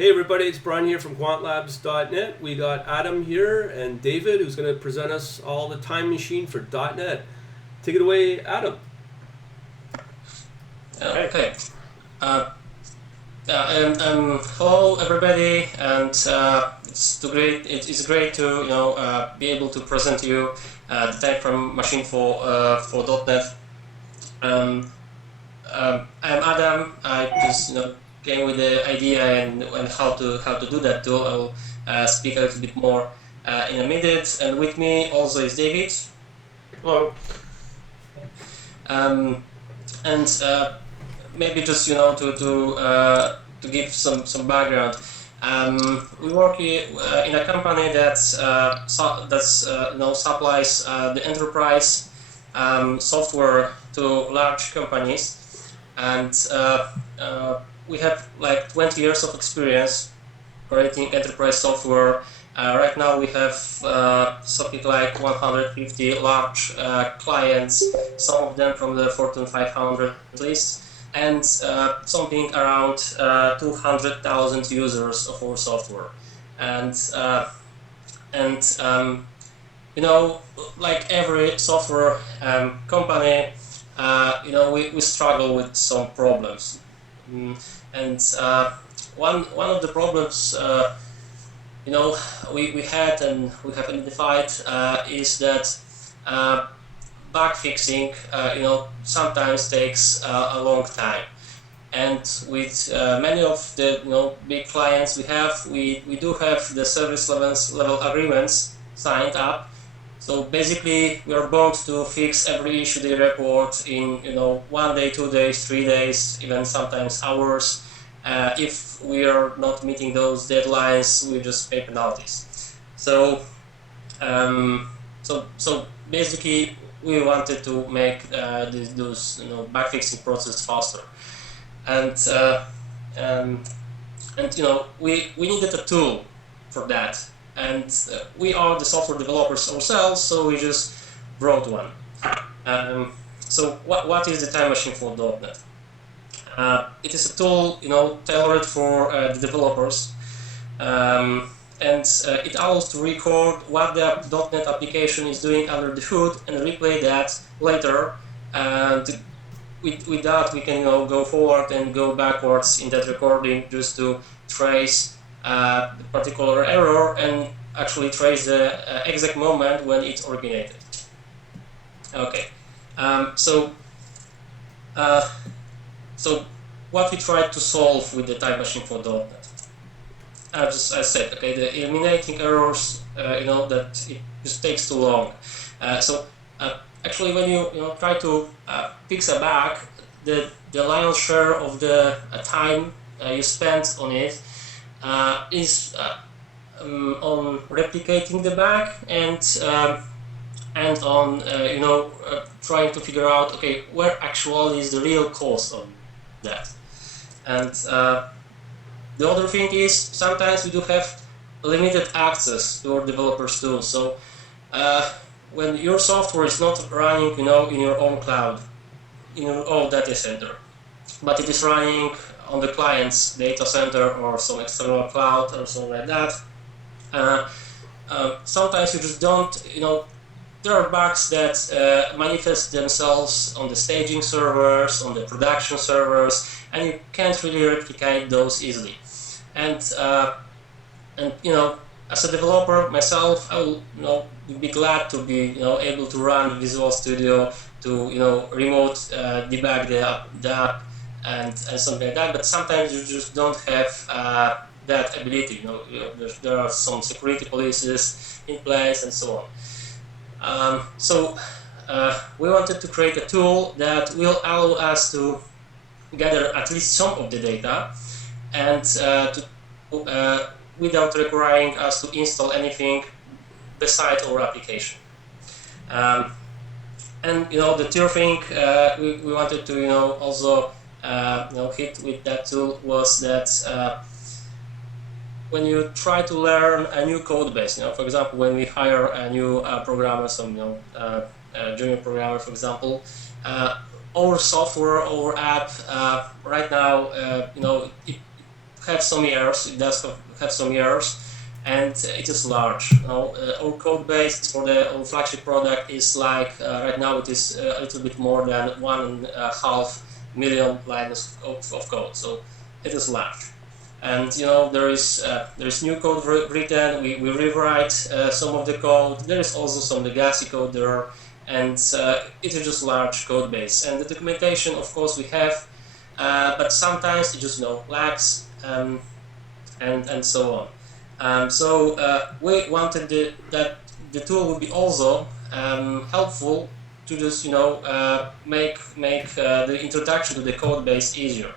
Hey everybody, it's Brian here from quantlabs.net. We got Adam here and David who's going to present us all the time machine for .NET. Take it away, Adam. Okay. Hello everybody, and it's great to be able to present you the time machine for .NET. I'm Adam. I just came with the idea and how to do that too. I'll speak a little bit more in a minute. And with me also is David. Hello. Maybe just to give some background. We work in a company that supplies the enterprise software to large companies, and we have like 20 years of experience creating enterprise software. Right now we have something like 150 large clients, some of them from the Fortune 500 list, and something around 200,000 users of our software. And like every software company, we struggle with some problems. And one of the problems we had and we have identified is that bug fixing sometimes takes a long time. And with many of the big clients we do have the service level agreements signed up. So basically we are bound to fix every issue they report in 1 day, 2 days, 3 days, even sometimes hours. If we are not meeting those deadlines, we just pay penalties. So basically we wanted to make those bug fixing process faster, and we needed a tool for that, and we are the software developers ourselves, so we just wrote one. So what is the time machine for .NET? It is a tool tailored for the developers, and it allows to record what the .NET application is doing under the hood and replay that later. And with that we can go forward and go backwards in that recording just to trace the particular error and actually trace the exact moment when it originated. Okay, so what we tried to solve with the time machine for .NET. As I said, okay, the eliminating errors, that it just takes too long. Actually, when you try to fix a bug, the lion's share of the time you spend on it is on replicating the bug and on trying to figure out, okay, where actually is the real cause of that. And the other thing is, sometimes we do have limited access to our developers tools. So when your software is not running, in your own cloud, in your own data center, but it is running on the client's data center or some external cloud or something like that, sometimes you just don't, there are bugs that manifest themselves on the staging servers, on the production servers, and you can't really replicate those easily. And as a developer myself, I will be glad to be able to run Visual Studio to remote debug the app and something like that. But sometimes you just don't have that ability. There are some security policies in place and so on. We wanted to create a tool that will allow us to gather at least some of the data and without requiring us to install anything besides our application. And the third thing we wanted to also hit with that tool was that when you try to learn a new code base, for example, when we hire a new programmer, some junior programmer, for example, our software, our app, right now, it have some errors. It does have some errors, and it is large. Our code base for the flagship product is like right now it is a little bit more than 1.5 million lines of code. So it is large. And there is new code written. We rewrite some of the code. There is also some legacy code there, and it is just large code base. And the documentation, of course, we have, but sometimes it just lags, and so on. So we wanted that the tool would be also helpful to just make the introduction to the code base easier.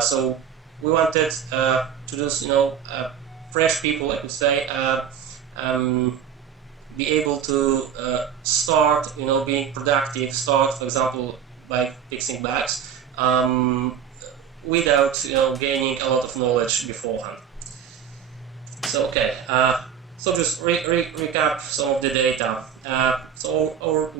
So we wanted to just fresh people, I could say, be able to start being productive, start, for example, by fixing bugs, without gaining a lot of knowledge beforehand. So okay, so just recap some of the data. So our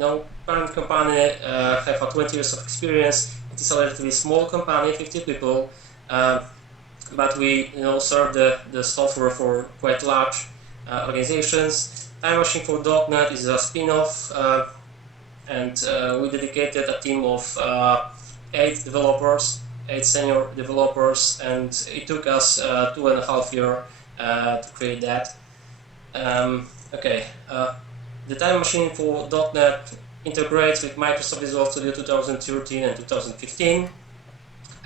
parent company have 20 years of experience. It is a relatively small company, 50 people, but we serve the software for quite large organizations. Time Machine for .NET is a spin-off, and we dedicated a team of 8 developers, 8 senior developers, and it took us 2.5 years to create that. Okay, the Time Machine for .NET integrates with Microsoft Visual Studio 2013 and 2015,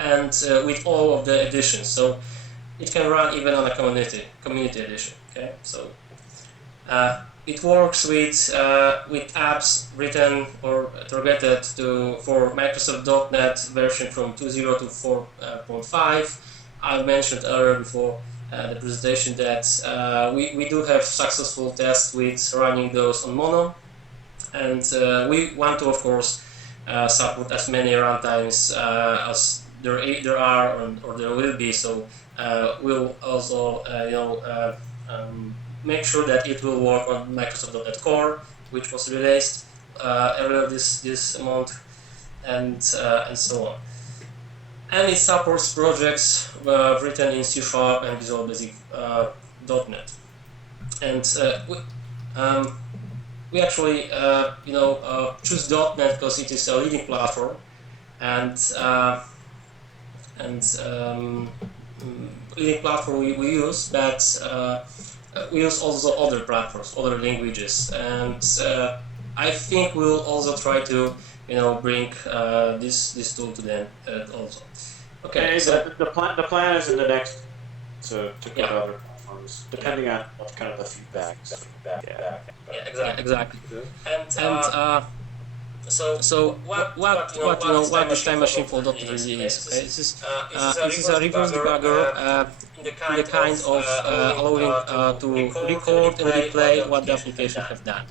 and with all of the editions. So it can run even on a community edition. Okay, so it works with apps written or targeted for Microsoft .NET version from 2.0 to 4.5. I mentioned earlier before the presentation that we do have successful tests with running those on Mono, and we want to, of course, support as many runtimes as there are or there will be. So we'll also make sure that it will work on Microsoft.NET Core, which was released earlier this month, and so on. And it supports projects written in C# and Visual Basic .NET. And we actually choose .NET because it is a leading platform, and leading platform we use, but we use also other platforms, other languages, and I think we'll also try to bring this tool to them also. Okay, and so the plan is in the next to go to Yeah. other platforms, depending on what kind of the feedback. yeah, exactly. And so what the Time Machine for .NET really is? Okay, this is a reverse debugger in the kind of allowing to record and replay what the application have done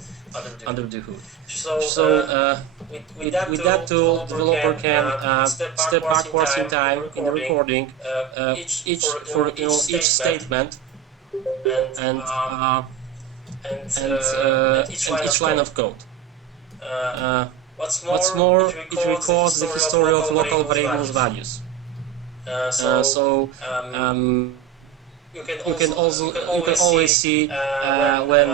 under the hood. So with that tool, the developer can step backwards in time in the recording, each statement and each line of code. What's more, it records the history of local variables values. So you can always see when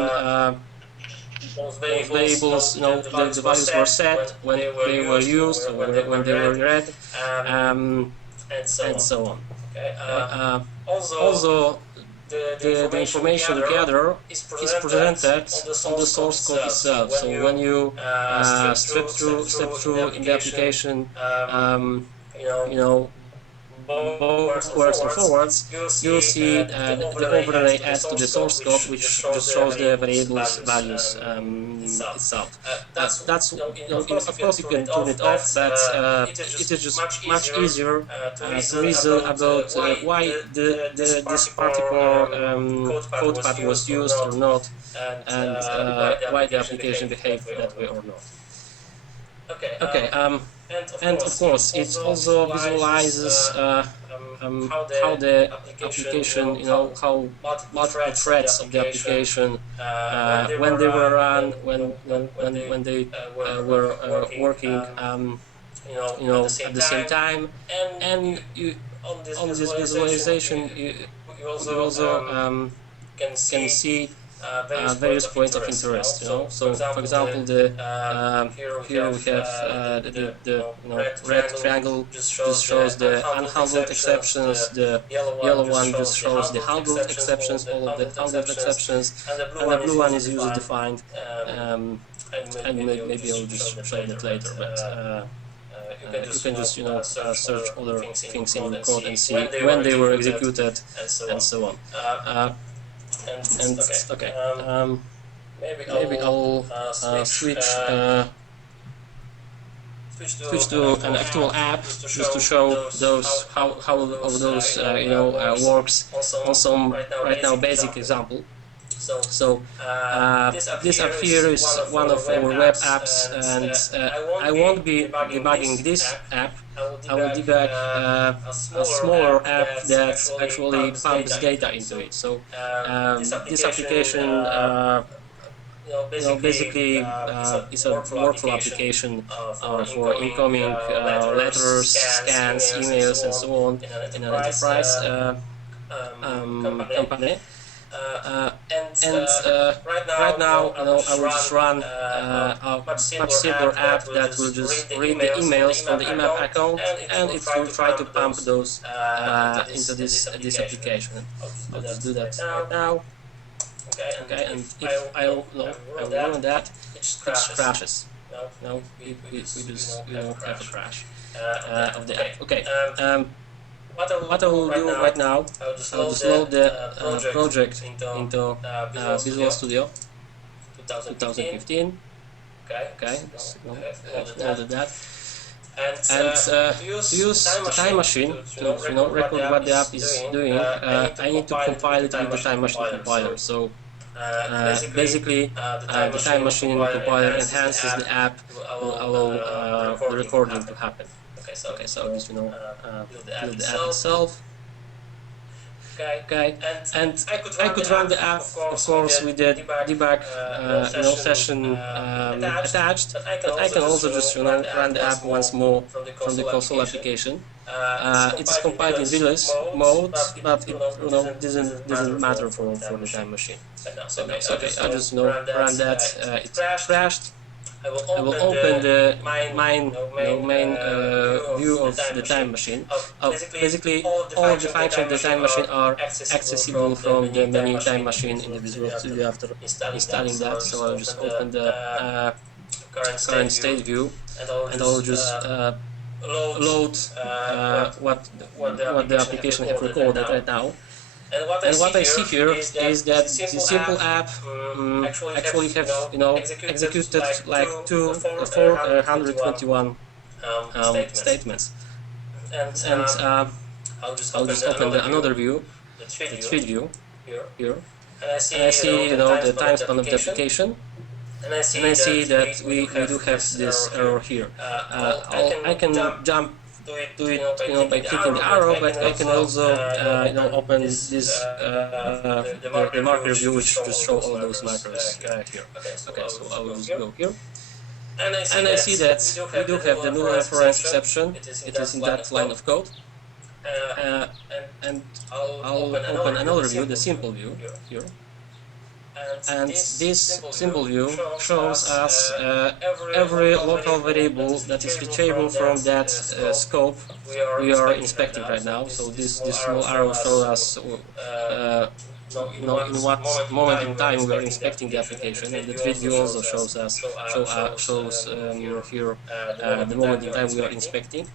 those variables, the values were set, when they were used, or when they were read, and so on. Also, the information gathered is presented on the source code itself. So when you step through in the application, both backwards and forwards, you'll see the overlay adds to the source code, which just shows the variables values itself. That's of course you can turn it off, but it is just much easier to reason about why this particular code path was used or not, and why the application behaved that way or not. Okay. And of course, it also visualizes how the application, how multiple threads of the application, when they were run, when they were working, at the same time, and on this visualization, you also can see various points of interest. So for example, here we have the red triangle just shows the unhandled exceptions. The yellow one just shows the handled exceptions, all of the handled exceptions, and the blue one is user defined. And maybe I'll just show that later, but you can just search other things in your code and see when they were executed and so on. And okay, maybe I'll switch to an actual app just to show those how all those works on some right now basic example. So this app here is one of our web apps, and I won't be debugging this app. I will debug a smaller app that actually pumps data into it. So this application basically is a workflow application for incoming letters, scans, emails, and so on in an enterprise company. Right now, I will just run a much simpler app that will just read the emails from the email account, and it will try to pump those into this application. I'll just do that right now. Okay, and if I run that, it crashes. No, we just have a crash of the app. Okay. What I will do right now, I'll just load the project into Visual Studio 2015. Okay, I've loaded that. And to use the time machine to record what the app is doing, I need to compile it with the time machine compiler. So basically, the time machine compiler enhances the app to allow the recording to happen. Okay, so I'll just build the app itself. Okay, and I could run the app, of course, with the debug session attached, but I can also just run the app once more from the console application. It's compiled in Redis mode, but it doesn't matter for the time machine. So okay, I just run that. It crashed. I will open the main view of the time machine. Basically, all of the functions of the time machine are accessible from the menu time machine in the Visual Studio after installing that. So I'll just open the current state view, and I'll just load what the application have recorded right now. And what I see here is that the simple app actually have executed like 421 statements. And I'll just open another view, the thread view here, and I see the time span of the application. And I see that we do have this error here. I can jump to it by clicking the arrow, but I can also open this the marker view, which just show all those macros here. Okay, so I will just go here, and I see that we do have the null reference exception. It is in that line of code, and I'll open another view, the simple view here. And this simple view shows us every local variable that is reachable from that scope we are inspecting right now. So this small arrow shows us in what moment in time we are inspecting the application, and the thread view also shows us here the moment in time we are inspecting.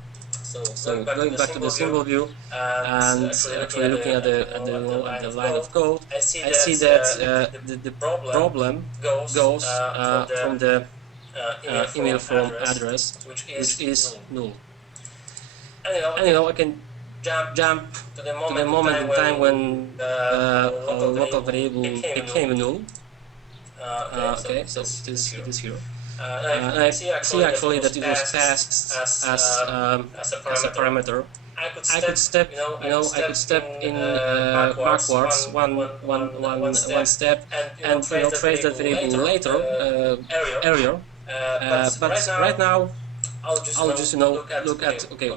So going back to the symbol view and actually looking at the line of code, I see that the problem goes from the email from address, which is null. And I can jump to the moment in time when our local variable became null. Okay, so it is here. I see actually that it was passed as a parameter. I could step, in backwards one step and trace that variable later, error. But right now I'll just look at okay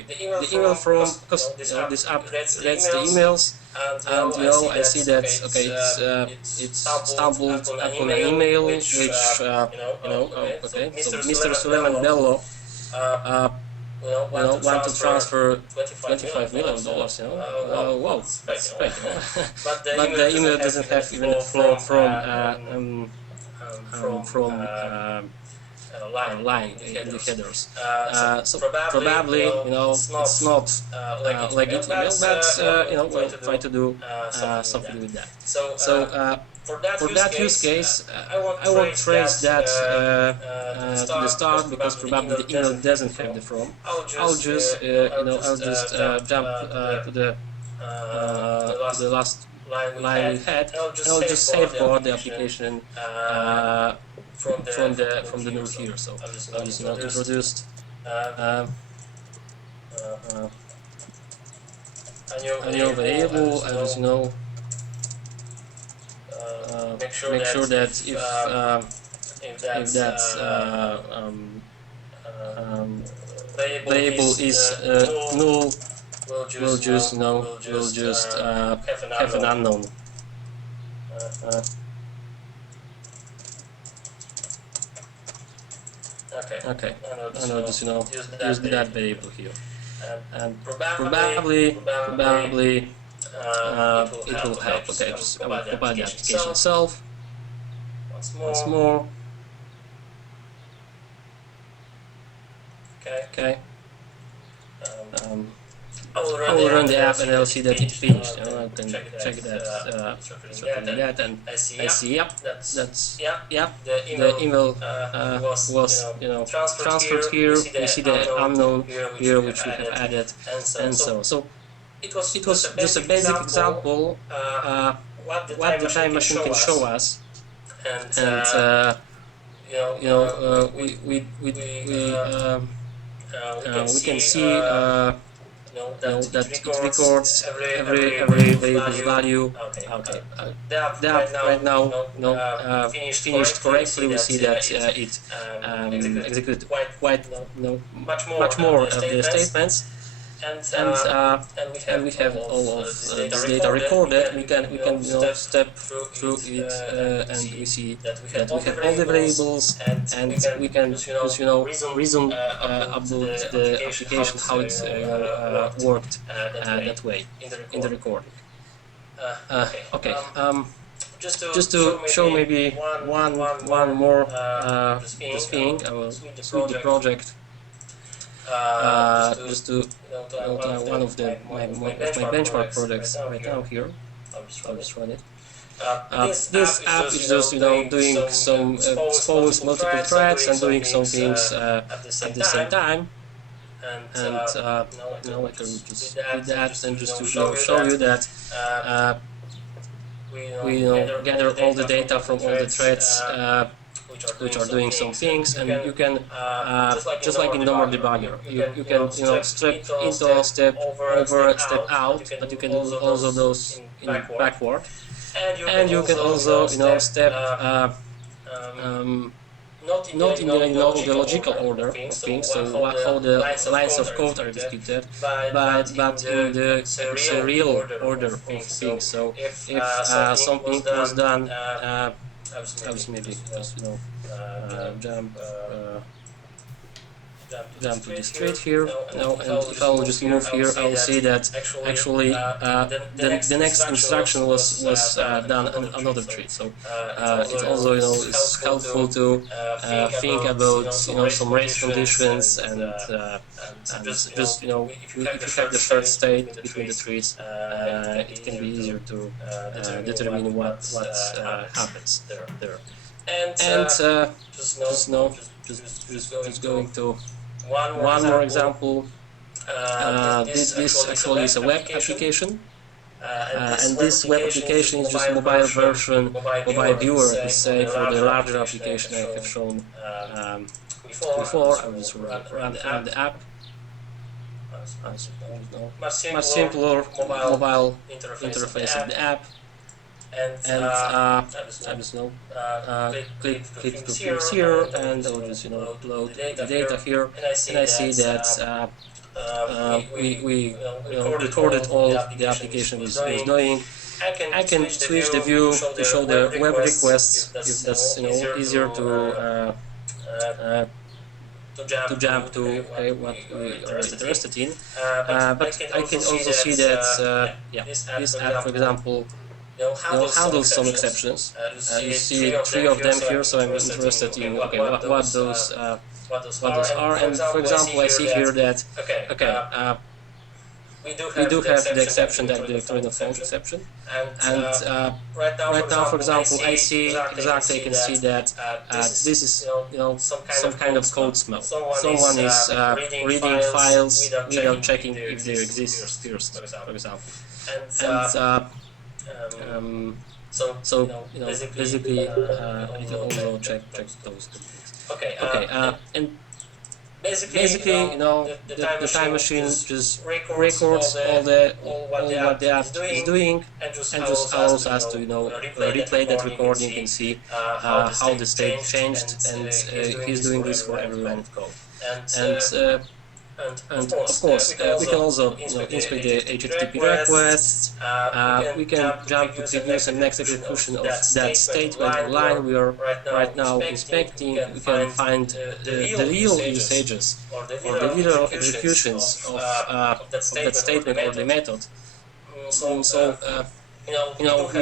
the email from because this app reads the emails, and I see that it's stumbled upon an email which so Mr. Suleiman Bello want to transfer $25 million. Wow, that's great. But the email doesn't have even a flow from line in the headers. So probably it's not legit email, but we'll try to do something with that. So for that use case, I won't trace that to the start because probably the email doesn't have the from. I'll just jump to the last line we had, and I'll just safeguard the application from the node here. So I'll just introduced a new variable. I'll just make sure that if that variable is null, we'll just have an unknown. Okay, and I'll just use that variable here, and probably it will help. Okay, just I will compile the application itself once more. Okay. I will run the app and I'll see that it finished. I can check that, and I see, yep, the email was transferred here. We see the unknown here, which we have added, and so it was just a basic example what the time machine can show us, and we can see that it records every variable's value. Okay, the app right now finished correctly. We see that it executed quite much more of the statements, and we have all of this data recorded. We can step through it, and we see that we have all the variables, and we can just reason about the application, how it worked that way in the recording. Okay. Just to show maybe one more this thing, I will switch the project. Just to one of my benchmark projects right now here. I'll just run it. This app is just doing some expose multiple threads and doing some things at the same time. And I can just do that, and just to show you that we gather all the data from all the threads which are doing some things, and you can just like in normal debugger, you can step into, step over, step out, but you can do also those in backward, and you can also step not in the logical order of things, so how the lines of code are executed, but in the serial order of things. So if something was done, I was maybe just jump to the straight here now, and if I will just move here, I will see that actually the next instruction was done on another tree. So it also is helpful to think about some race conditions, and just if you have the shared state between the trees, it can be easier to determine what happens there. And just going to one more example. This actually is a web application, and this web application is just mobile version, mobile viewer, let's say, for the larger application I have shown before. I will just run the app. Much simpler mobile interface of the app. and I just click two things here, and I'll just load the data here, and I see that we recorded all the application is doing. I can switch the view to show the web requests if that's easier to jump to what we are interested in. But I can also see that this app, for example, handles some exceptions. You see 3 of them here, so I'm interested in what those are. And for example, I see here that we do have the exception, that directory not found exception. And right now, for example, I see exactly, I can see that this is some kind of code smell. Someone is reading files without checking if they exist first, for example. And so basically, I need to also check those things. And basically, the time machine just records all what the app is doing, and just allows us to replay that recording and see how the state changed, and he's doing this for every line of code. And of course, we can also inspect the HTTP requests. We can jump to previous and next execution of that statement or line we are right now inspecting. We can find the real usages or the real executions of that statement or the method. We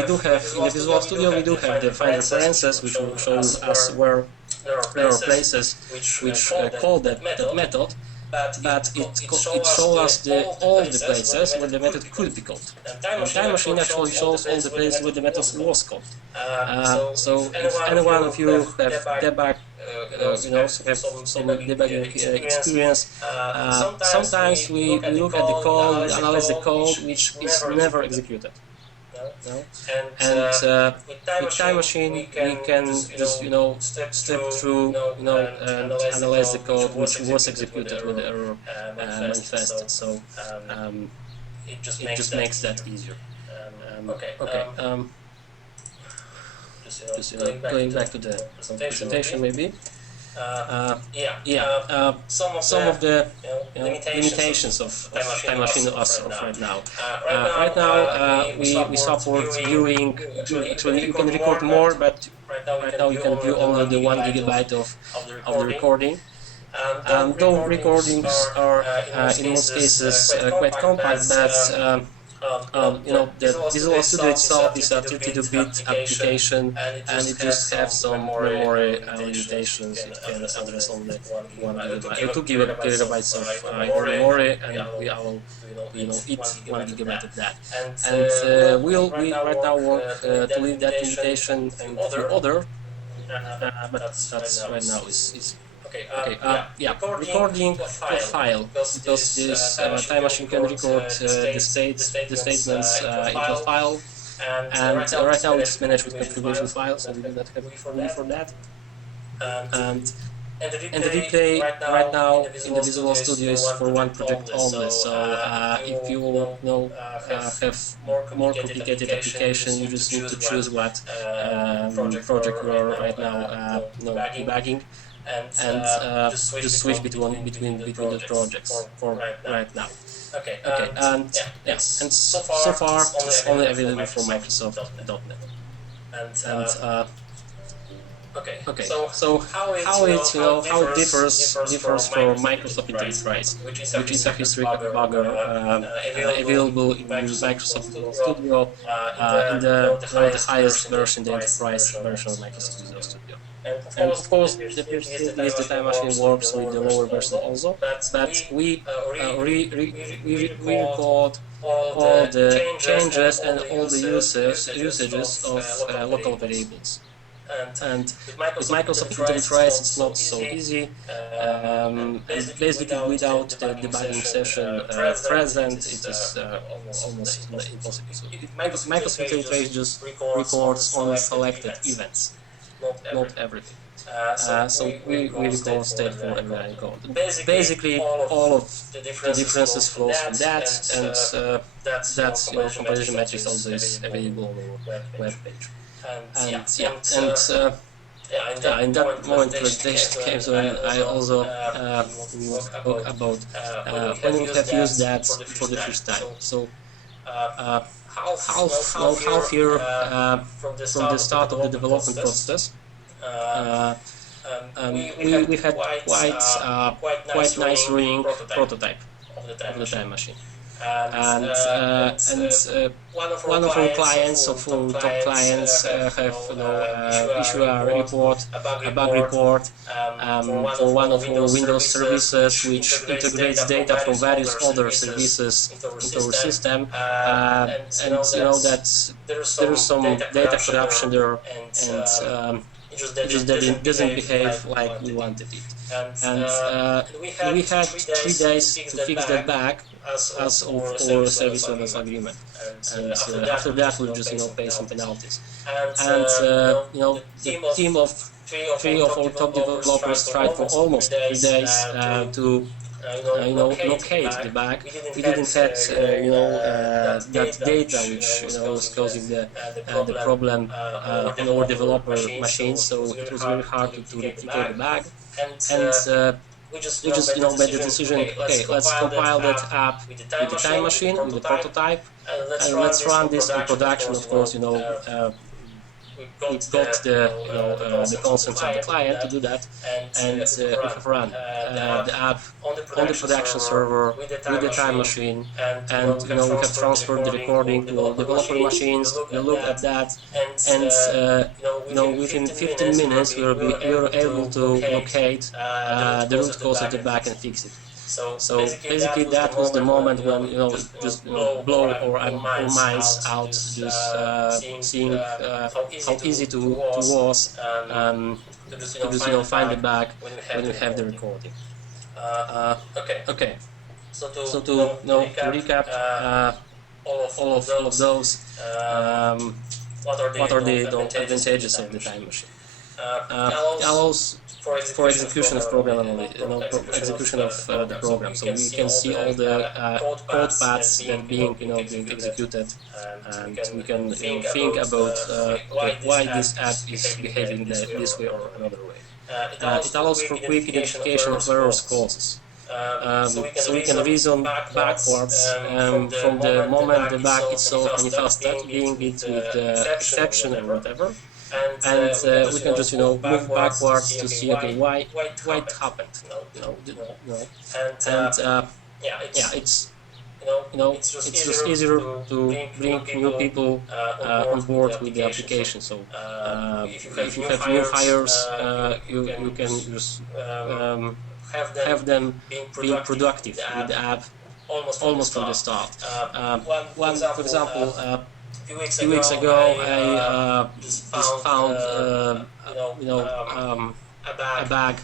do have in the Visual Studio, we do have the find references, which will show us where there are places which call that method. But it shows us all the places where the method could be called. And Time Machine actually shows all the places where the method was called. So if any one of you have debug, have some debugging experience, sometimes we look at the code, we analyze the code which is never executed. And with Time Machine, we can just step through and analyze the code which was executed when the error manifested. So it just makes that easier. Going back to the presentation, maybe. Some of the limitations of Time Machine as of right now. Right now, we support viewing. Actually, you can record more, but right now you can view only the 1 gigabyte of the recording. Though recordings are in most cases quite compact, but the Visual Studio itself is a 32-bit application, and it just has some memory limitations. It can address only 1 gigabyte, 2 gigabytes of memory, and we allow each 1 gigabyte of that. And we right now work to leave that limitation and do other, but that's right now is. Recording a file, because this Time Machine can record the statements into a file, and right now it's managed with configuration files, and we do not have room for that. And the replay right now in the Visual Studio is for one project only, so if you have more complicated application, you just need to choose what project you are right now debugging. And just switch between the projects for right now. And so far it's only available for Microsoft .NET. So how it differs from Microsoft Enterprise, which is a historical bugger available in Microsoft Studio in the highest version, the Enterprise version of Microsoft Visual Studio. And of course, the the Time Machine works with the lower version also, but we record all the changes and all the usages of local variables. And with Microsoft Enterprise, it's not so easy. Basically, without the debugging session present, it is almost impossible. So Microsoft Enterprise just records only selected events, not everything. So we record state for every line code. Basically, all of the differences flows from that, and that compilation metrics also is available on our web page. In that moment presentation came, so I also talk about when we have used that for the first time. So half year from the start of the development process, we had quite nice running prototype of the time machine. And one of our clients, of our top clients, have issue a bug report for one of our Windows services, which integrates data from various other services into our system, and that there is some data corruption there, and it just doesn't behave like we wanted it. And we had 3 days to fix that bug as of our service levels agreement. And after that, we'll just pay some penalties. And the team of 3 of our top developers tried for almost 3 days to locate the bug. We didn't have that data which was causing the problem on our developer machines, so it was very hard to replicate the bug. And we just made the decision, okay, let's compile that app with the time machine, with the prototype, and let's run this in production. Of course, we got the consent of the client to do that, and we have run the app on the production server with the time machine, and we have transferred the recording to our developer machines. We look at that, and within 15 minutes we were able to locate the root cause of the bug and fix it. So basically, that was the moment when just blow our minds out, just seeing how easy to was to just find the bug when we have the recording. Okay. So to recap all of those, what are the advantages of the time machine? It allows for execution of program execution of the program. So we can see all the code paths that being being executed, and we can think about why this app is behaving this way or another way. It allows for quick identification of errors causes. So we can reason backwards from the moment the bug itself manifested, being it with the exception or whatever. And we can just move backwards to see, okay, why it happened, it's just easier to bring new people on board with the application. So if you have new hires, you can just have them being productive with the app almost from the start. For example. A few weeks ago, I just found a bag.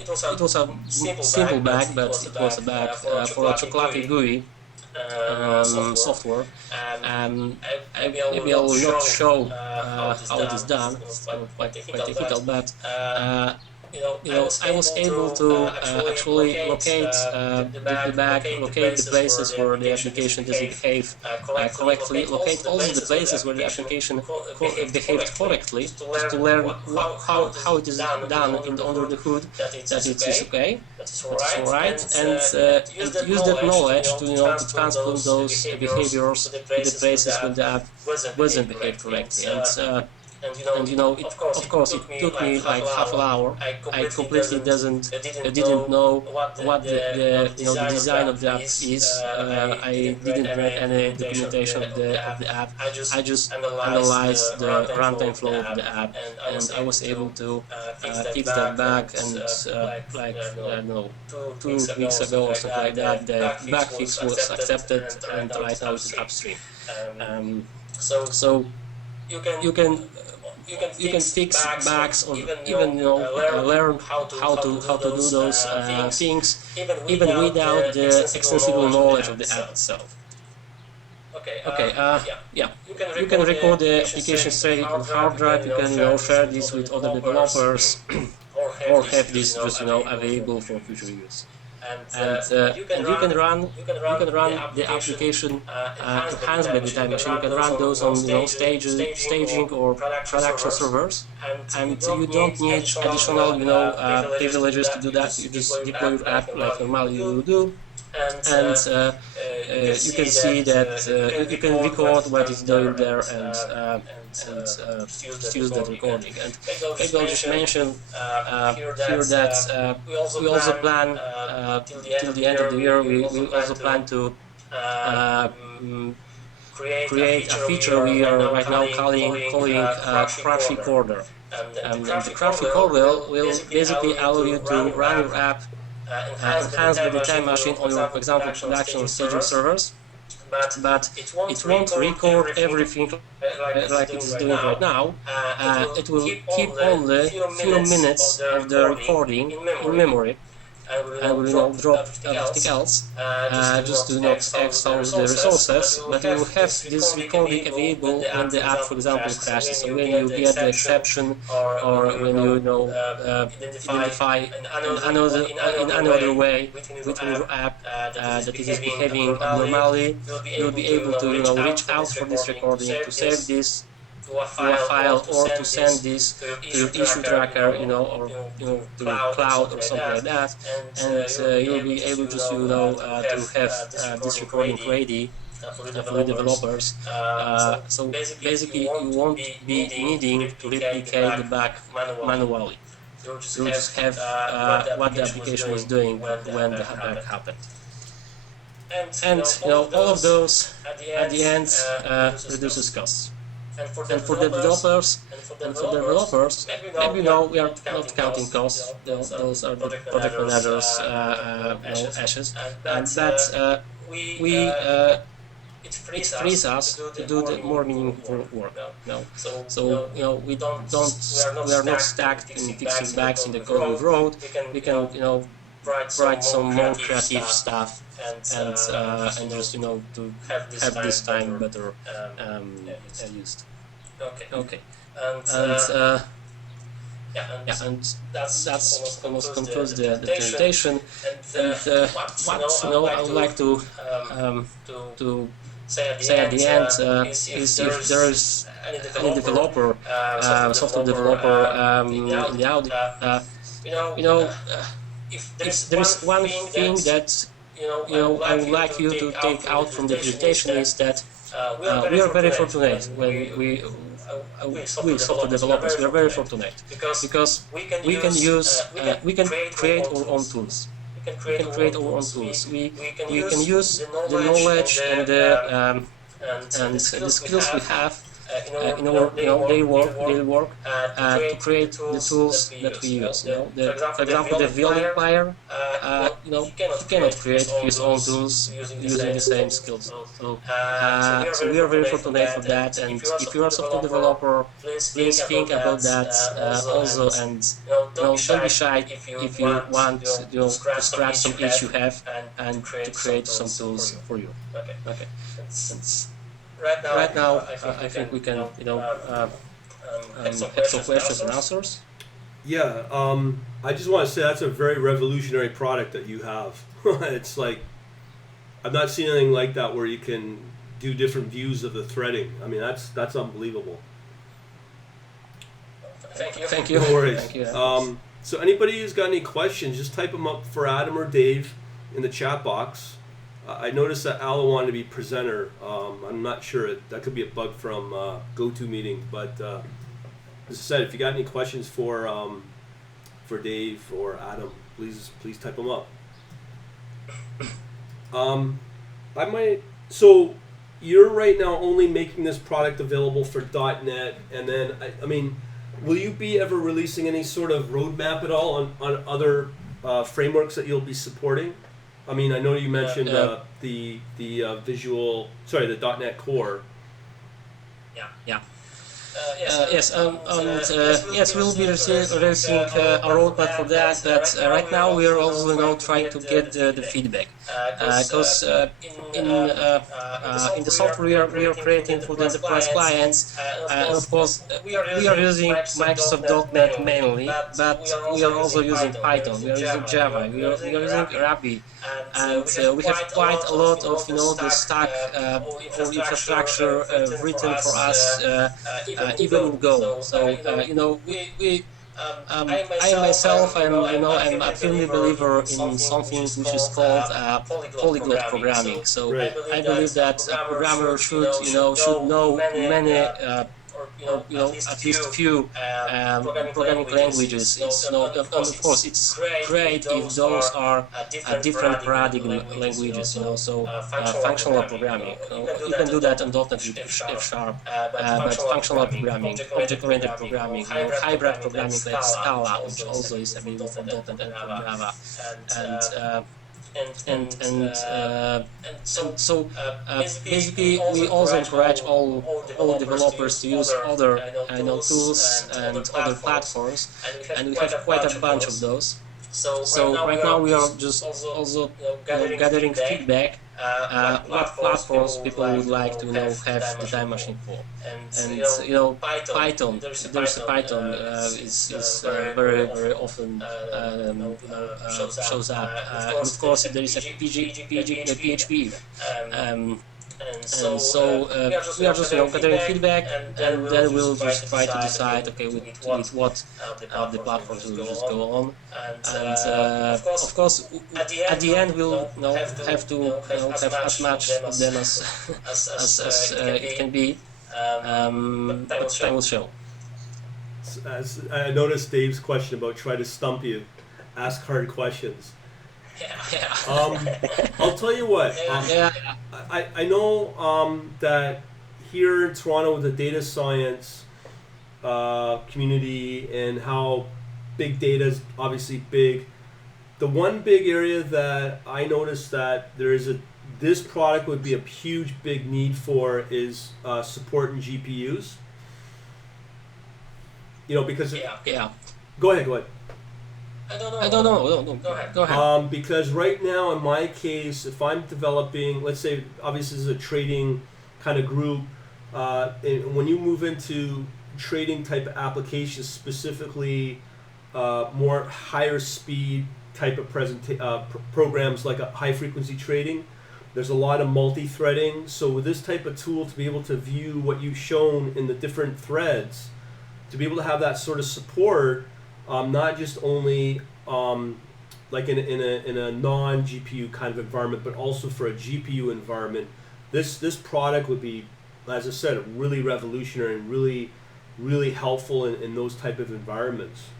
It was a simple bag, but it was a bag for a chocolate GUI software. Maybe I will not show how it is done. It's quite technical, but I was able to actually locate the bag, locate the places where the application doesn't behave correctly, locate also the places where the application behaved correctly, just to learn how it is done under the hood, that it is okay, that is alright, and use that knowledge to transpose those behaviors to the places where the app wasn't behaved correctly. And of course, it took me like half an hour. I completely didn't know what the design of the app is. I didn't read any documentation of the app. I just analyzed the runtime flow of the app, and I was able to fix that bug. And like I don't know, 2 weeks ago or something like that, the bug fix was accepted, and right now it's upstream. So you can fix bugs, or even learn how to do those things even without the extensive knowledge of the app itself. You can record the application straight on hard drive. You can share this with other developers or have this just available for future use. and you can run the application enhanced by the time machine. You can run those on staging or production servers, and you don't need additional privileges to do that. You just deploy your app like normally you do. And you can see that you can record what it's doing there and use that recording. And Kegel just mentioned here that we also plan till the end of the year. We also plan to create a feature we are right now calling Crash Recorder. And the Crash Recorder will basically allow you to run your app enhanced by the time machine on your, for example, production or staging servers, but it won't record everything like it is doing right now. It will keep only a few minutes of the recording in memory, and will drop everything else just to exhaust the resources. But you will have this recording available when the app, for example, crashes. So when you get the exception, or when you identify in another way within your app that it is behaving abnormally, you'll be able to reach out for this recording, to save this to a file, or to send this to your issue tracker, or to cloud or something like that, and you'll be able just to have this recording ready for the developers. So basically, you won't be needing to replicate the bug manually. You'll just have what the application was doing when the bug happened. And all of those at the end reduces costs. And for the developers, maybe we are not counting costs. Those are the project managers' ashes, and that it frees us to do the more meaningful work. So we are not stuck in fixing bugs in the code we wrote. We can write some more creative stuff and just to have this time better used. Okay. And that's almost concludes the presentation. And what I would like to say at the end is if there is any developer, software developer in the audience, if there is one thing that I would like you to take out from the presentation is that we are very fortunate when we software developers. We are very fortunate because we can create our own tools. We can create our own tools. We can use the knowledge and the skills we have in our daily work to create the tools that we use. For example, the violin player, he cannot create his own tools using the same skills. So we are very fortunate for that. And if you are a software developer, please think about that also, and don't be shy if you want to scratch some itch you have and to create some tools for you. Okay. Right now, I think we can, have some questions and answers. Yeah, I just want to say that's a very revolutionary product that you have. It's like, I've not seen anything like that where you can do different views of the threading. I mean, that's unbelievable. Thank you. No worries. Thank you. So anybody who's got any questions, just type them up for Adam or Dave in the chat box. I noticed that Ala wanted to be presenter. I'm not sure. That could be a bug from GoToMeeting. But as I said, if you got any questions for Dave or Adam, please type them up. So you're right now only making this product available for .NET, and then I mean, will you be ever releasing any sort of roadmap at all on other frameworks that you'll be supporting? I mean, I know you mentioned the .NET Core. Yeah. Yes, we'll be releasing a roadmap for that. But right now we are also trying to get the feedback, because in the software we are creating for the enterprise clients, and of course we are using Microsoft.NET mainly, but we are also using Python, we are using Java, we are using Ruby, and we have quite a lot of the stack or infrastructure written for us, even in Go. So I myself I'm a firm believer in something which is called polyglot programming. So Right. I believe that a programmer should know many or at least few programming languages. And of course it's great if those are different paradigm languages. So functional programming. You can do that on .NET with F#, but functional programming, object-oriented programming, hybrid programming like Scala, which also is available for .NET and for Java, so basically we also encourage all developers to use other tools and other platforms, and we have quite a bunch of those. So right now we are just also gathering feedback, what platforms people would like to have the time machine for. And Python, there's a Python is very often shows up. And of course there is a PHP. And so we are just gathering feedback, and then we'll just try to decide, okay, with what the platforms will just go on. And of course at the end we'll have to have as much of them as it can be, but time will show. As I noticed Dave's question about try to stump you, ask hard questions. I'll tell you what. I know that here in Toronto with the data science community and how big data is obviously big. The one big area that I noticed that this product would be a huge big need for is support in GPUs. Because Go ahead. I don't know. No, go ahead. Because right now, in my case, if I'm developing, let's say, obviously this is a trading kind of group, and when you move into trading type of applications, specifically more higher speed type of programs like a high frequency trading, there's a lot of multi-threading. So with this type of tool, to be able to view what you've shown in the different threads, to be able to have that sort of support, not just only like in a non-GPU kind of environment, but also for a GPU environment. This product would be, as I said, really revolutionary and really helpful in those type of environments.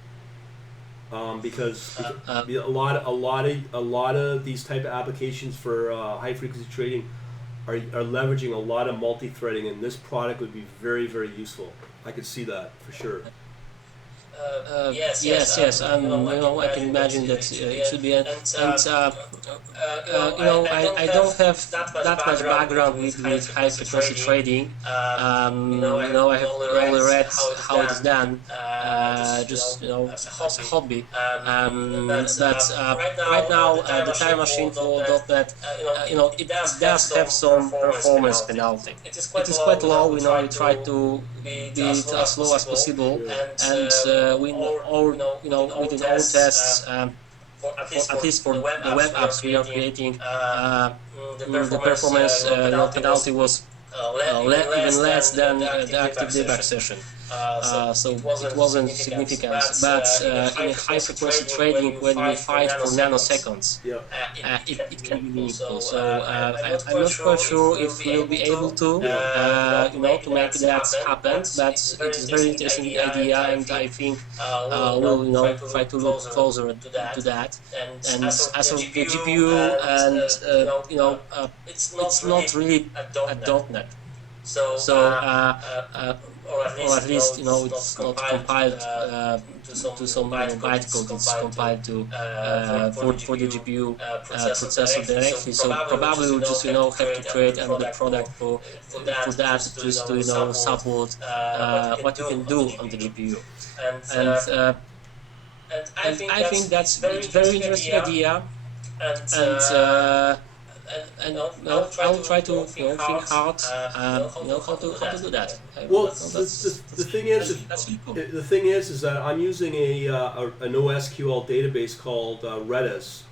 Because a lot of these type of applications for high frequency trading are leveraging a lot of multi-threading, and this product would be very, very useful. I could see that for sure. Yes. I can imagine that it should be. I don't have that much background with high frequency trading. I have only read how it is done, just as a hobby. But right now, the time machine for .NET, it does have some performance penalty. It is quite low. We try to be it as low as possible, and we within our tests, at least for the web apps we are creating, the performance penalty was even less than the active debug session. So it wasn't significant, but in high frequency trading, when we fight for nanoseconds, it can be meaningful. So I'm not quite sure if we'll be able to make that happen, but it is a very interesting idea, and I think we'll try to look closer to that. And as of the GPU, and it's not really a .NET. So, or at least it's not compiled to some bytecode. It's compiled to for the GPU processor directly. So probably we'll just have to create another product for that, just to support what you can do on the GPU. And I think that's it's very interesting idea. And I will try to think hard, how to do that. Well, That's the thing is, really cool. the thing is that I'm using an OSQL database called Redis,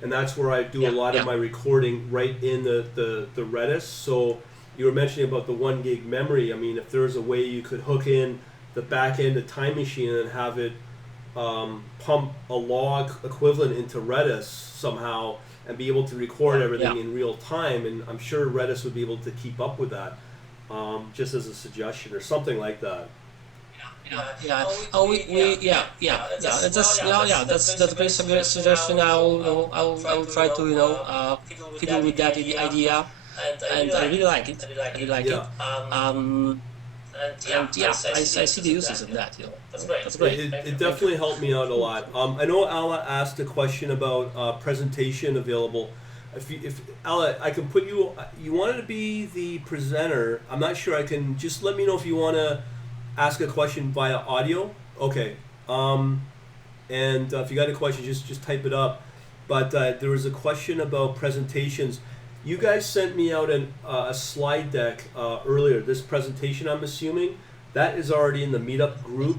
and that's where I do a lot of my recording right in the Redis. So you were mentioning about the 1 gig memory. I mean, if there's a way you could hook in the back end of Time Machine and have it pump a log equivalent into Redis somehow, and be able to record everything in real time, and I'm sure Redis would be able to keep up with that, just as a suggestion or something like that. That's a great suggestion. I'll try to fiddle with that idea, and I really like it. I see the uses of that. That's great. It definitely helped me out a lot. I know Ala asked a question about presentation available. If Ala, I can put you. You wanted to be the presenter. I'm not sure. I can just let me know if you want to ask a question via audio. Okay. And if you got a question, just type it up. But there was a question about presentations. You guys sent me out a slide deck earlier. This presentation, I'm assuming, that is already in the meetup group.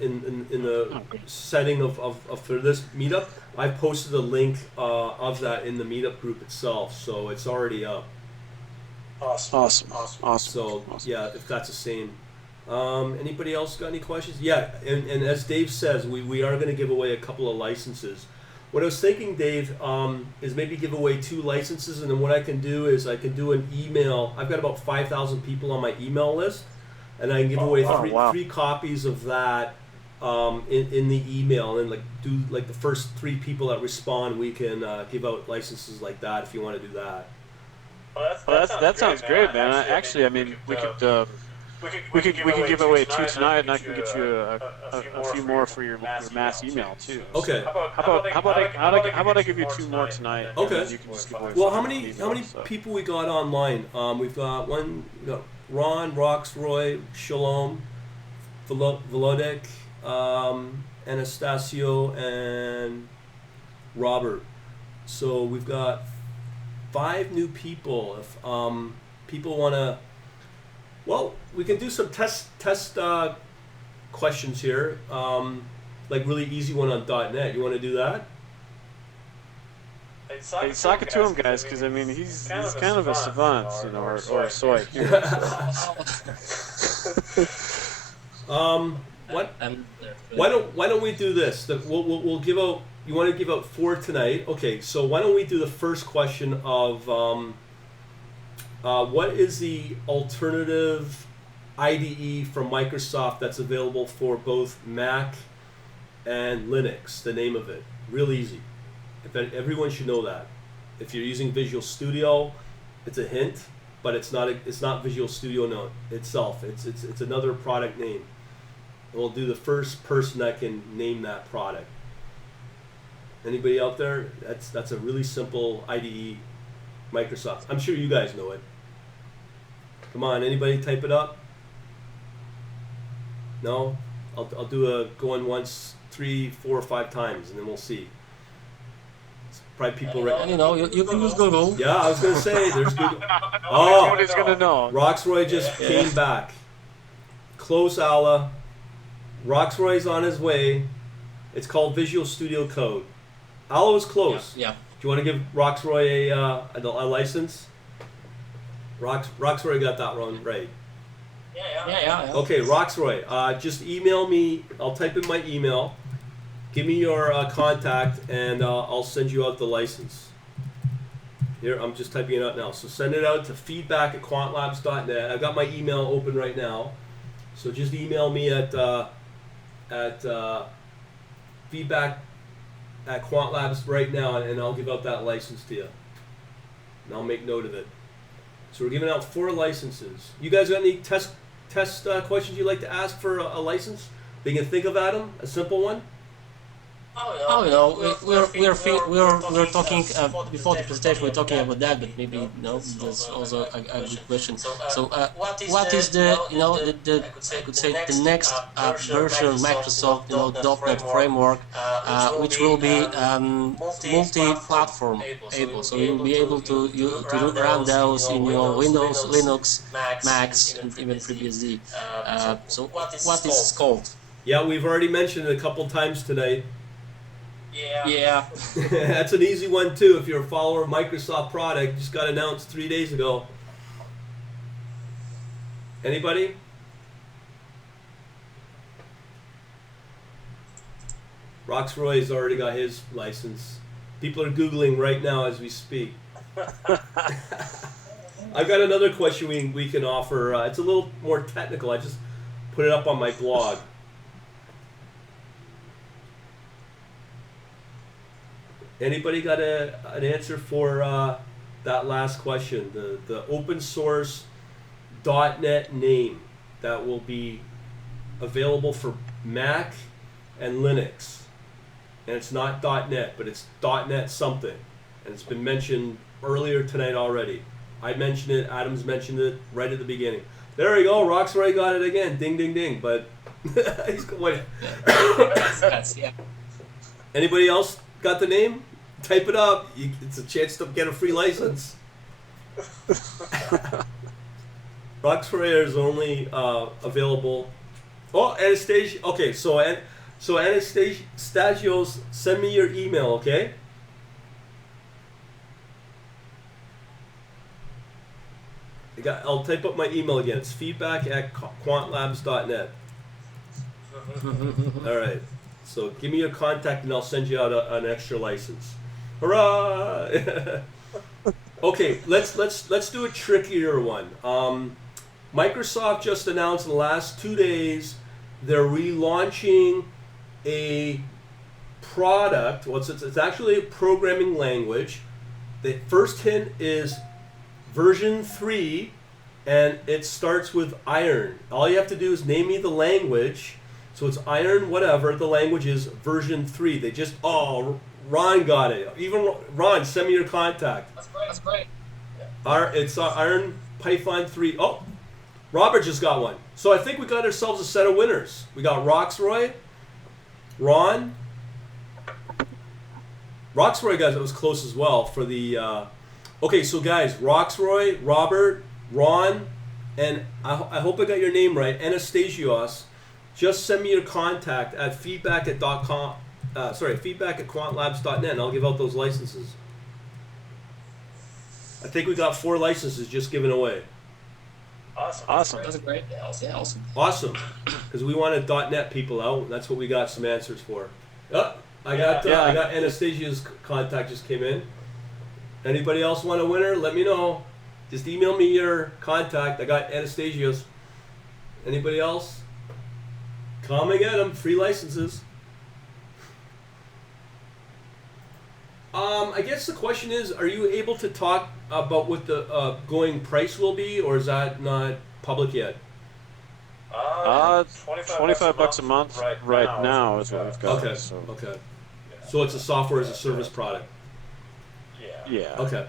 In the setting of for this meetup, I posted a link of that in the meetup group itself, so it's already up. Awesome. So yeah, if that's the same. Anybody else got any questions? Yeah, and as Dave says, we are going to give away a couple of licenses. What I was thinking, Dave, is maybe give away 2 licenses, and then what I can do is I can do an email. I've got about 5,000 people on my email list, and I can give away three copies of that in the email, and do the first 3 people that respond, we can give out licenses like that if you want to do that. Well, that sounds great, man. Actually, I mean, we could give away 2 tonight, and I can get you a few more for your mass email too. Okay. How about I give you 2 more tonight? Okay. And you can just give away Well, how many people we got online? We've got Ron, Roxroy, Shalom, Volodek, Anastasio, and Robert. So we've got 5 new people. If people want to. Well, we can do some test questions here, like really easy one on .NET. You want to do that? Hey, sock it to him, guys, because I mean he's kind of a savant, or a soy. Why don't we do this? We'll give out. You want to give out 4 tonight? Okay, so why don't we do the first question of. What is the alternative IDE from Microsoft that's available for both Mac and Linux? The name of it, real easy. Everyone should know that. If you're using Visual Studio, it's a hint, but it's not Visual Studio itself. It's another product name. And we'll do the first person that can name that product. Anybody out there? That's a really simple IDE. Microsoft. I'm sure you guys know it. Come on, anybody type it up? No? I'll do a going once, 3, 4, or 5 times, and then we'll see. It's probably people right. You can use Google. Yeah, I was gonna say there's Google. Nobody's gonna know. Roxroy just came back. Close, Ala. Roxroy's on his way. It's called Visual Studio Code. Ala was close. Yeah. Do you want to give Roxroy a license? Roxroy got that one right. Yeah. Okay, Roxroy, just email me. I'll type in my email. Give me your contact, and I'll send you out the license. Here, I'm just typing it out now. So send it out to feedback@quantlabs.net. I've got my email open right now. So just email me at feedback@quantlabs right now, and I'll give out that license to you. And I'll make note of it. So we're giving out 4 licenses. You guys got any test questions you'd like to ask for a license that you can think of, Adam? A simple one? Oh, we're talking before the presentation. We're talking about that, but maybe that's also a good question. So, what is the I could say the next version of Microsoft .NET framework, which will be multi-platform able. So you'll be able to run those in your Windows, Linux, Macs, and even FreeBSD. So what is it called? Yeah, we've already mentioned it a couple times tonight. Yeah. That's an easy one too. If you're a follower of Microsoft product, just got announced 3 days ago. Anybody? Roxroy's already got his license. People are Googling right now as we speak. I've got another question we can offer. It's a little more technical. I just put it up on my blog. Anybody got an answer for that last question? The open source .NET name that will be available for Mac and Linux. And it's not .NET, but it's .NET something. And it's been mentioned earlier tonight already. I mentioned it, Adam's mentioned it right at the beginning. There we go, Roxroy got it again. Ding, ding, ding. But he's going. Yeah. Anybody else got the name? Type it up. It's a chance to get a free license. Roxroy is only available. Oh, Anastasia. Okay, so Anastasios, send me your email, okay? I'll type up my email again. It's feedback@quantlabs.net. All right. So give me your contact, and I'll send you out an extra license. Hurrah! Okay, let's do a trickier one. Microsoft just announced in the last 2 days they're relaunching a product. Well, it's actually a programming language. The first hint is version 3, and it starts with Iron. All you have to do is name me the language. So it's Iron, whatever the language is, version 3. They just, Ron got it. Even Ron, send me your contact. That's great. It's Iron Python 3. Oh, Robert just got one. So I think we got ourselves a set of winners. We got Roxroy, Ron. Roxroy, guys, it was close as well for the... Okay, so guys, Roxroy, Robert, Ron, and I hope I got your name right, Anastasios. Just send me your contact at feedback@quantlabs.net, and I'll give out those licenses. I think we got 4 licenses just given away. Awesome. That's great. Yeah, awesome. Awesome, because we wanted .NET people out, and that's what we got some answers for. Oh, I got Anastasia's contact just came in. Anybody else want a winner? Let me know. Just email me your contact. I got Anastasia's. Anybody else? Come and get them. Free licenses. I guess the question is, are you able to talk about what the going price will be, or is that not public yet? $25 a month right now is what we've got. Okay. So. Okay. So it's a software as a service product. Yeah. Okay.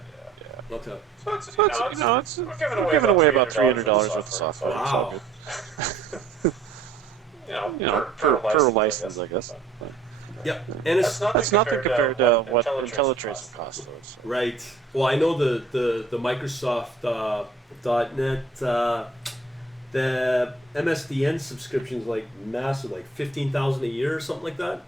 Okay. So we're giving away about $300 worth of software. Wow. Per license, I guess. Yep. And it's That's nothing compared to what IntelliTrace would cost us. right. Well, I know the Microsoft .NET the MSDN subscription is like massive, like 15,000 a year or something like that.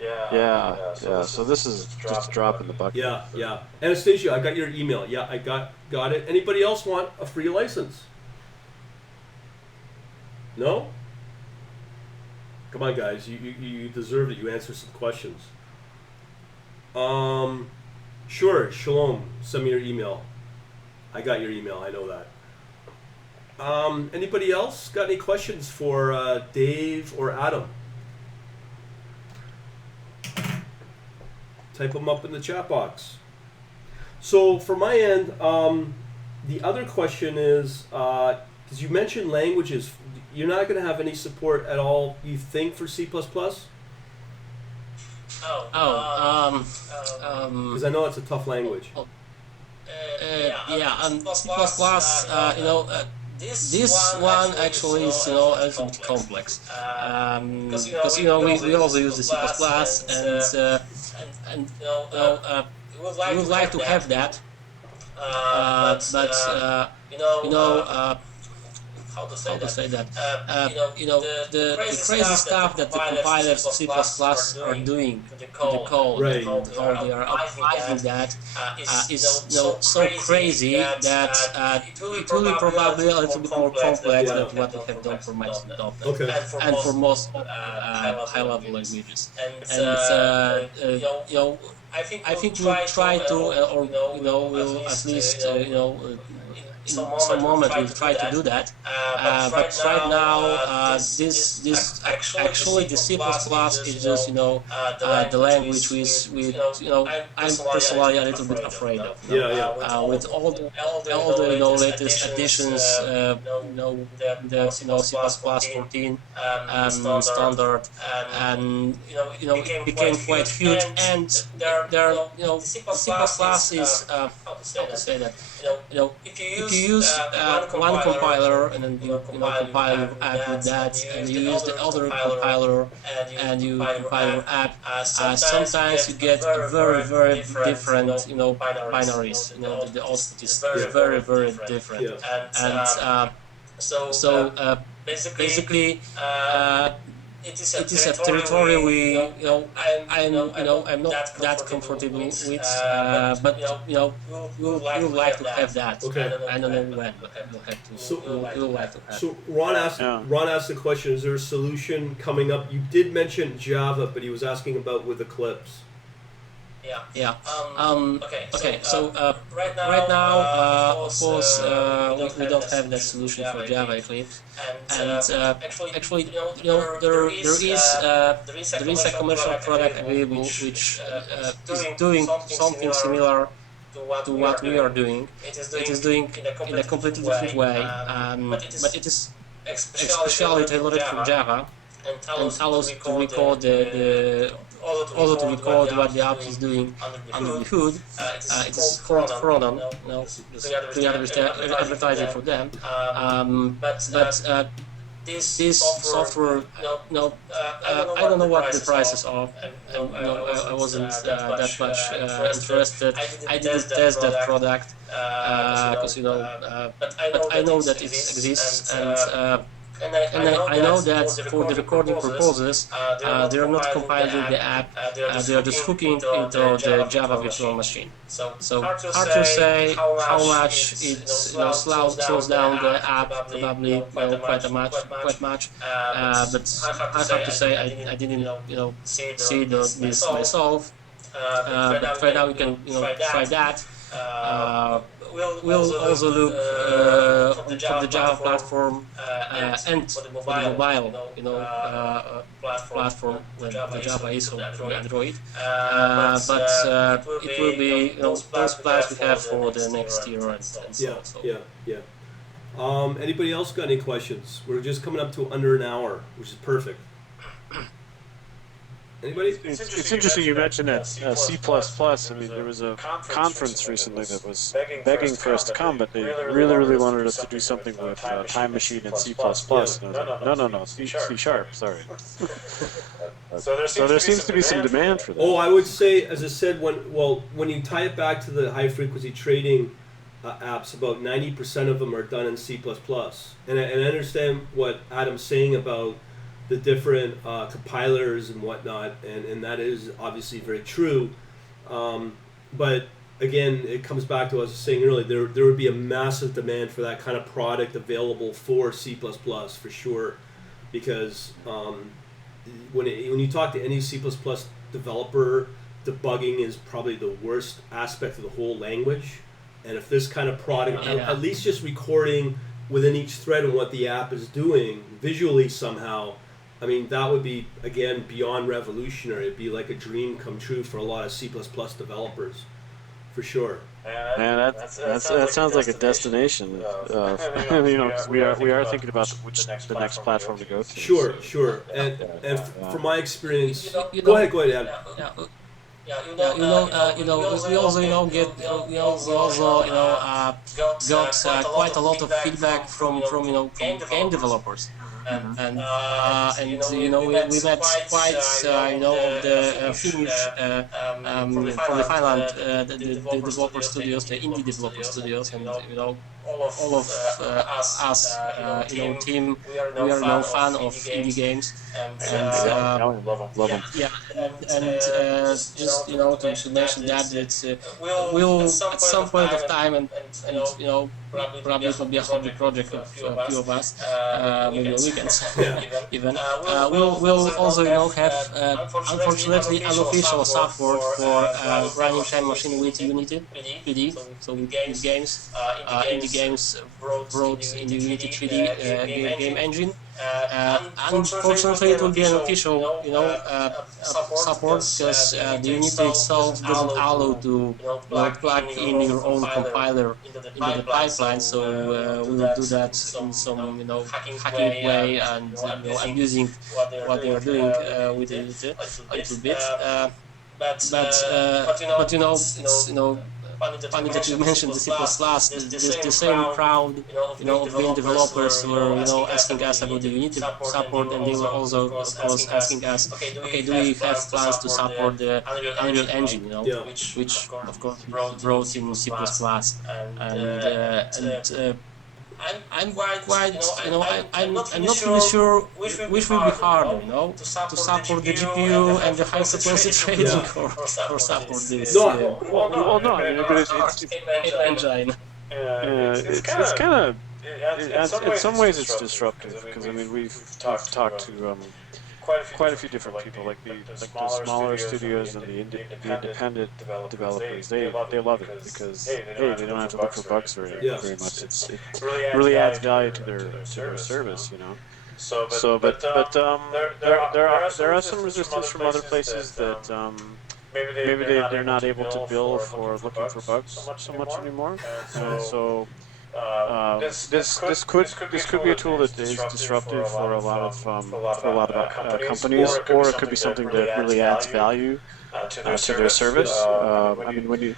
Yeah. So this is just a drop in the bucket. Yeah. Anastasia, I got your email. Yeah, I got it. Anybody else want a free license? No? Come on, guys. You deserve it. You answer some questions. Sure. Shalom. Send me your email. I got your email. I know that. Anybody else got any questions for Dave or Adam? Type them up in the chat box. So for my end, The other question is, because you mentioned languages, you're not going to have any support at all, you think, for C++? Because I know it's a tough language. C++, this one actually is, a little bit complex. Because, we also use the C++, and we would like to have that, but how to say that? The crazy stuff that the compilers of C++ are doing to the code, right, how they are optimizing that, is so crazy that it will be probably a little bit more complex than what we have done for Microsoft.NET, okay, and for most high-level languages. And I think we'll try to, we'll at least, in some moment we'll try to do that, but right now this actually the C++ is just the language with I'm personally a little bit afraid of. With all the latest additions, the C++ 14 standard, and it became quite huge, and there C++ is how to say that, if you use one compiler and then you compile your app with that, and you use the other compiler and you compile your app, sometimes you get very different binaries. The output is very different, and so basically. It is a territory I'm not that comfortable with, but we would like to have that. Okay. I don't know when, but we'll have to. We'll like to have. So Ron asked the question: is there a solution coming up? You did mention Java, but he was asking about with Eclipse. Yeah. Okay. So right now, of course, we don't have that solution for Java Eclipse, and actually, there is a commercial product available which is doing something similar to what we are doing. It is doing in a completely different way, but it is especially tailored for Java, and allows to record to record what the app is doing under the hood. It is called Chronon, just free advertising for them. But this software, I don't know what the prices are. I wasn't that much interested. I didn't test that product because but I know that it exists, and I know that for the recording purposes, they are not compiling the app, they are just hooking into the Java virtual machine. So hard to say how much it slows down the app, probably quite much. But I have to say I didn't see this myself. But right now we can try that. We'll also look for the Java platform and for the mobile platform when the Java is on Android. But it will be those plans we have for the next year and so on. Yeah. Anybody else got any questions? We're just coming up to under an hour, which is perfect. Anybody? It's interesting you mentioned that C++. I mean, there was a conference recently that was begging for us to come, but they really wanted us to do something with Time Machine and C++. And I was like, no, C#, sorry. So there seems to be some demand for that. Oh, I would say, as I said, when you tie it back to the high-frequency trading apps, about 90% of them are done in C++. And I understand what Adam's saying about the different compilers and whatnot, and that is obviously very true. But again, it comes back to what I was saying earlier. There would be a massive demand for that kind of product available for C++ for sure, because when you talk to any C++ developer, debugging is probably the worst aspect of the whole language. And if this kind of product, at least just recording within each thread and what the app is doing visually somehow, I mean, that would be, again, beyond revolutionary. It'd be like a dream come true for a lot of C++ developers, for sure. Man, that sounds like a destination. 'Cause we are thinking about the next platform to go to. Sure. And from my experience, You go know, ahead, Adam. we also, got quite a lot of feedback from game developers, we met quite, of the Finnish, from the Finland, the developer studios, the indie developer studios, and all of us, team, we are now fan of indie games, and Love them. yeah, just to mention that it's we'll at some point of time, and probably it will be a hobby project of a few of us, maybe on weekends Yeah. even. We'll also have unfortunately unofficial support for running Time Machine with Unity PD. So with games, indie games brought in the Unity 3D game engine. Unfortunately, it will be an official, support, because the Unity itself doesn't allow to plug in your own compiler into the pipeline. So we will do that in some hacking way, and abusing what they are doing with Unity a little bit. It's funny that you mentioned the C++. The same crowd, of game developers were, asking us about the Unity support, and they were also, of course, asking us, okay, do we have plans to support the Unreal Engine, Yeah. which of course we wrote in C++, and I'm quite, I'm not really sure which will be harder, to support the GPU and the high frequency trading, or support this No, No, I mean, but it's engine. it's kind of, in some ways it's disruptive, because I mean we've talked to quite a few different people, like the smaller studios and the independent developers. They love it, because hey, they don't have to look for bugs very much. It really adds value to their service, So, but there are some resistance from other places that maybe they're not able to bill for looking for bugs so much anymore. So this could be a tool that is disruptive for a lot of companies, or it could be something that really adds value to their service. I mean, when you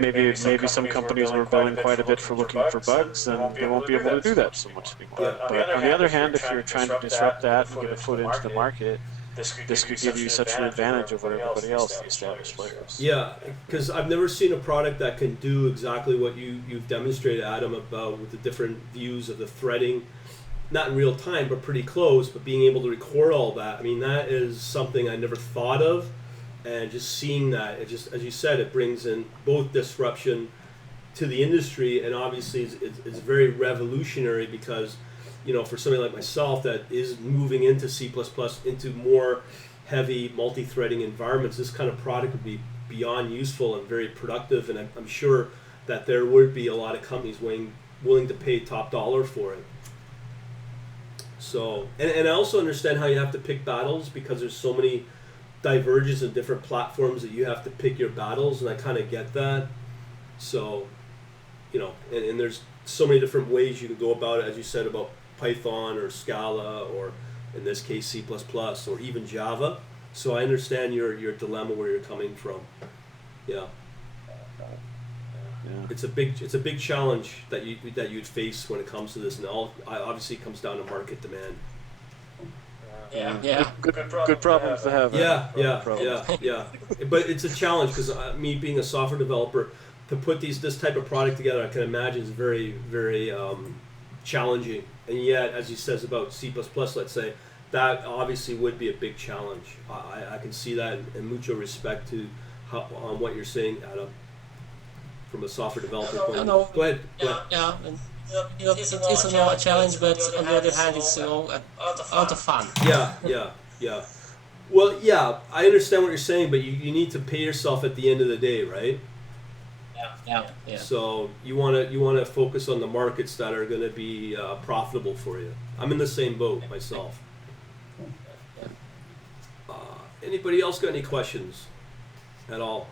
maybe some companies were billing quite a bit for looking for bugs, and they won't be able to do that so much anymore. But on the other hand, if you're trying to disrupt that and get a foot into the market, this could give you such an advantage over everybody else, the established players. Yeah, because I've never seen a product that can do exactly what you've demonstrated, Adam, about with the different views of the threading, not in real time, but pretty close, but being able to record all that. I mean, that is something I never thought of, and just seeing that, it just, as you said, it brings in both disruption to the industry, and obviously it's very revolutionary, because for somebody like myself that is moving into C++, into more heavy multi-threading environments, this kind of product would be beyond useful and very productive, and I'm sure that there would be a lot of companies willing to pay top dollar for it. So, and I also understand how you have to pick battles, because there's so many divergences in different platforms that you have to pick your battles, and I kind of get that. So, and there's so many different ways you can go about it, as you said, about Python or Scala, or in this case C++, or even Java. So I understand your dilemma, where you're coming from. Yeah. It's a big challenge that you'd face when it comes to this, and obviously it comes down to market demand. Yeah. Good problems to have. Yeah. But it's a challenge, because me being a software developer, to put this type of product together, I can imagine is very, very challenging. And yet, as he says about C++, let's say, that obviously would be a big challenge. I can see that, and mucho respect to on what you're saying, Adam, from a software developer point of view. Go ahead. Yeah. And, it is a challenge, but on the other hand, it's a lot of fun. Yeah. Well, yeah, I understand what you're saying, but you need to pay yourself at the end of the day, right? Yeah. So you want to focus on the markets that are going to be profitable for you. I'm in the same boat myself. Anybody else got any questions at all?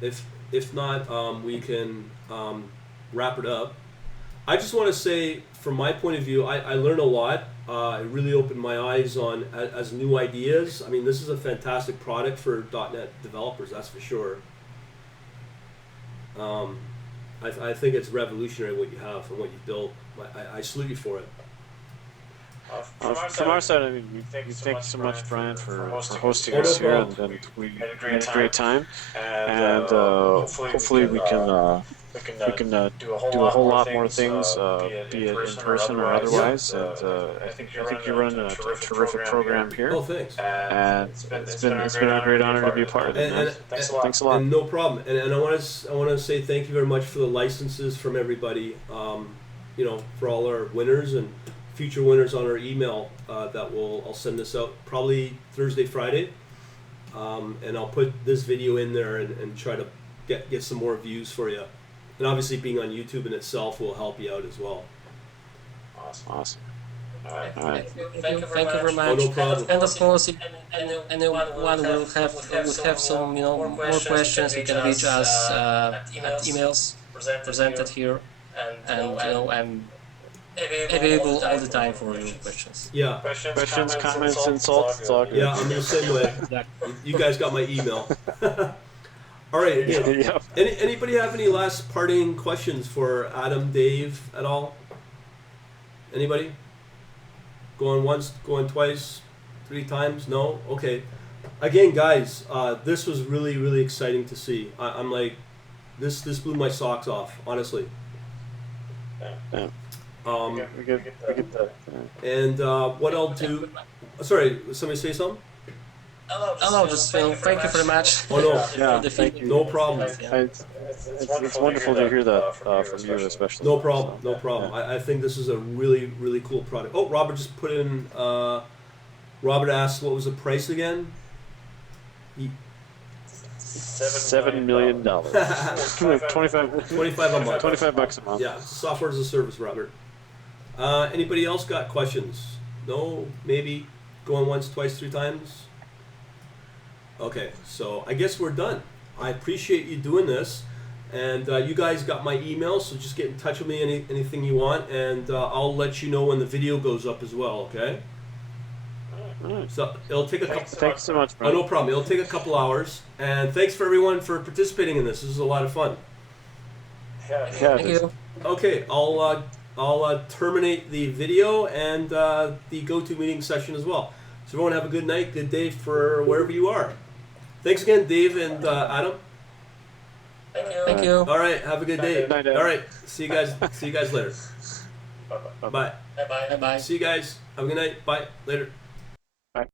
If If not, we can wrap it up. I just want to say, from my point of view, I learned a lot. It really opened my eyes on as new ideas. I mean, this is a fantastic product for .NET developers, that's for sure. I think it's revolutionary what you have and what you built. I salute you for it. From our side, I mean, we thank you so much, Brian, for hosting us here, and we had a great time. And hopefully we can do a whole lot more things, be it in person or otherwise. And I think you're running a terrific program here. Oh, thanks. And it's been a great honor to be a part of it. And thanks a lot. And no problem. And I want to say thank you very much for the licenses from everybody. For all our winners and future winners on our email I'll send this out probably Thursday, Friday, and I'll put this video in there and try to get some more views for you. And obviously, being on YouTube in itself will help you out as well. Awesome. All right. Thank you very much. Oh, no problem. And of course, if anyone will have some more questions, you can reach us at emails presented here, and I'm available all the time for your questions. Yeah. Questions, comments, insults, it's all good. Yeah, I'm the same way. You guys got my email. All right. Again, Yep. Anybody have any last parting questions for Adam, Dave, at all? Anybody? Going once, going twice, 3 times? No? Okay. Again, guys, this was really, really exciting to see. I'm like, this blew my socks off, honestly. Yeah. We get that. And what I'll do... Sorry, somebody say something? Oh, just thank you very much. Oh, no. Yeah, thank you. No problem. It's wonderful to hear that from you, especially. No problem. So, No problem. yeah. I think this is a really, really cool product. Oh, Robert just put in... Robert asked what was the price again? $7 million. 25 $25 a month. $25 a month. Yeah, software as a service, Robert. Anybody else got questions? No? Maybe? Going once, twice, 3 times? Okay, so I guess we're done. I appreciate you doing this. And you guys got my email, so just get in touch with me anything you want. And I'll let you know when the video goes up as well, okay? All right. So it'll take a couple... Thanks so much, Oh, Brian. no problem. It'll take a couple hours. And thanks for everyone for participating in this. This is a lot of fun. Yeah, Thank you. Okay, I'll terminate the video and the GoToMeeting session as well. So everyone have a good night, good day for wherever you are. Thanks again, Dave and Adam. Thank you. All right, have a good day. Good night, Adam. All right, see you guys later. Bye. Bye bye. See you guys. Have a good night. Bye. Later.